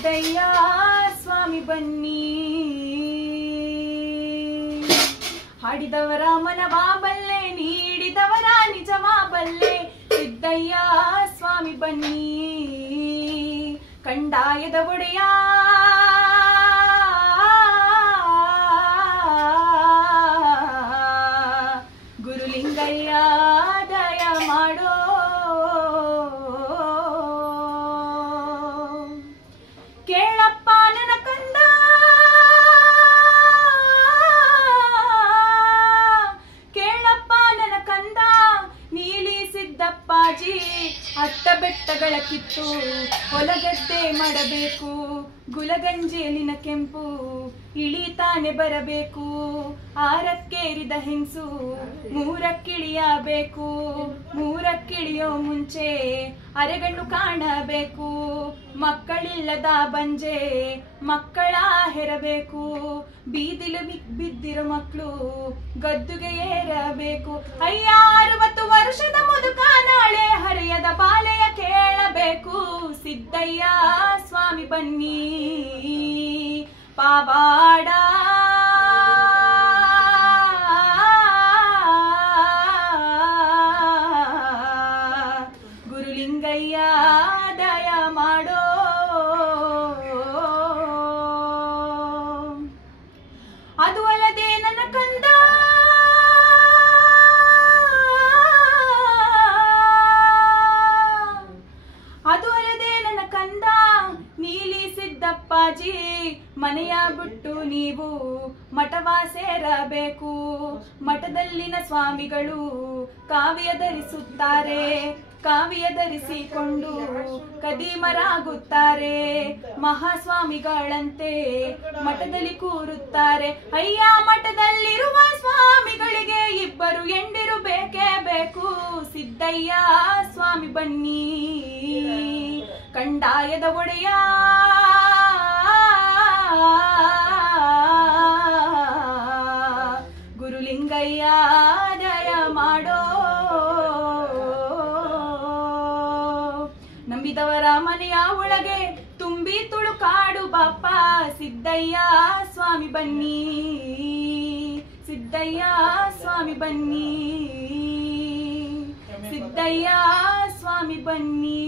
ಸಿದ್ದಯ್ಯ ಸ್ವಾಮಿ ಬನ್ನಿ. ಹಾಡಿದವರ ಮನವಾ ಬಲ್ಲೆ, ನೀಡಿದವರ ನಿಜವಾ ಬಲ್ಲೆ, ಸಿದ್ದಯ್ಯ ಸ್ವಾಮಿ ಬನ್ನಿ. ಕಂದಾಯದ ಒಡೆಯ ಗುರುಲಿಂಗಯ್ಯ ದಯ ಮಾಡೋ. ಕೇಳಪ್ಪ ನನ್ನ ಕಂದ, ಕೇಳಪ್ಪ ನನ್ನ ಕಂದ, ನೀಲಿ ಸಿದ್ದಪ್ಪಾಜಿ ಅಟ್ಟ ಬೆಟ್ಟಗಳ ಕಿತ್ತು ಹೊಲಗದ್ದೆ ಮಾಡಬೇಕು. ಗುಲಗಂಜೇಲಿನ ಕೆಂಪು ಇಳಿತಾನೆ ಬರಬೇಕು. ಆರಕ್ಕೇರಿದ ಹೆಂಗಸು ಮೂರಕ್ಕಿಳಿಯಬೇಕು. ಮೂರಕ್ಕಿಳಿಯೋ ಮುಂಚೆ ಅರೆಗಣ್ಣು ಕಾಣಬೇಕು. ಮಕ್ಕಳಿಲ್ಲದ ಬಂಜೆ ಮಕ್ಕಳ ಹೆರಬೇಕು. ಬೀದಿಲು ಬಿದ್ದಿರೋ ಮಕ್ಕಳು ಗದ್ದುಗೆ ಏರಬೇಕು. ಅಯ್ಯ 60 ವರ್ಷದ ಮುದುಕ ನಾಳೆ ಹರೆಯದ ಬಾಲೆಯ ಕೇಳಬೇಕು. ಸಿದ್ದಯ್ಯ ಸ್ವಾಮಿ ಬನ್ನಿ. ಪಾವಾಡ ಗುರುಲಿಂಗಯ್ಯ ದಯ ಮಾಡೋ. ಅದು ಅಲ್ಲದೆ ನನ್ನ ಕಂದ, ಅದು ಅಲ್ಲದೆ ನನ್ನ ಕಂದ, ನೀಲಿ ಸಿದ್ದಪ್ಪಾಜಿ ಮನೆಯ ಬಿಟ್ಟು ನೀವು ಮಠವ ಸೇರಬೇಕು. ಮಠದಲ್ಲಿನ ಸ್ವಾಮಿಗಳು ಕಾವ್ಯ ಧರಿಸುತ್ತಾರೆ. ಕಾವ್ಯ ಧರಿಸಿಕೊಂಡು ಕದೀಮರಾಗುತ್ತಾರೆ. ಮಹಾಸ್ವಾಮಿಗಳಂತೆ ಮಠದಲ್ಲಿ ಕೂರುತ್ತಾರೆ. ಅಯ್ಯ ಮಠದಲ್ಲಿರುವ ಸ್ವಾಮಿಗಳಿಗೆ ಇಬ್ಬರು ಎಂಡಿರು ಬೇಕೇ ಬೇಕು. ಸಿದ್ದಯ್ಯ ಸ್ವಾಮಿ ಬನ್ನಿ. ಕಂದಾಯದ ಒಡೆಯ ಗುರುಲಿಂಗಯ್ಯ ದಯ ಮಾಡೋ. ನಂಬಿದವರ ಮನೆಯ ಒಳಗೆ ತುಂಬಿ ತುಳುಕಾಡು ಬಾಪ. ಸಿದ್ದಯ್ಯ ಸ್ವಾಮಿ ಬನ್ನಿ. ಸಿದ್ದಯ್ಯ ಸ್ವಾಮಿ ಬನ್ನಿ. ಸಿದ್ದಯ್ಯ ಸ್ವಾಮಿ ಬನ್ನಿ.